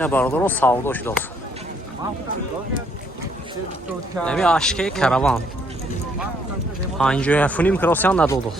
Yine barador o savdo hoş olsun. Demek aşkı karavan. Hangi funim krosyan da oldu.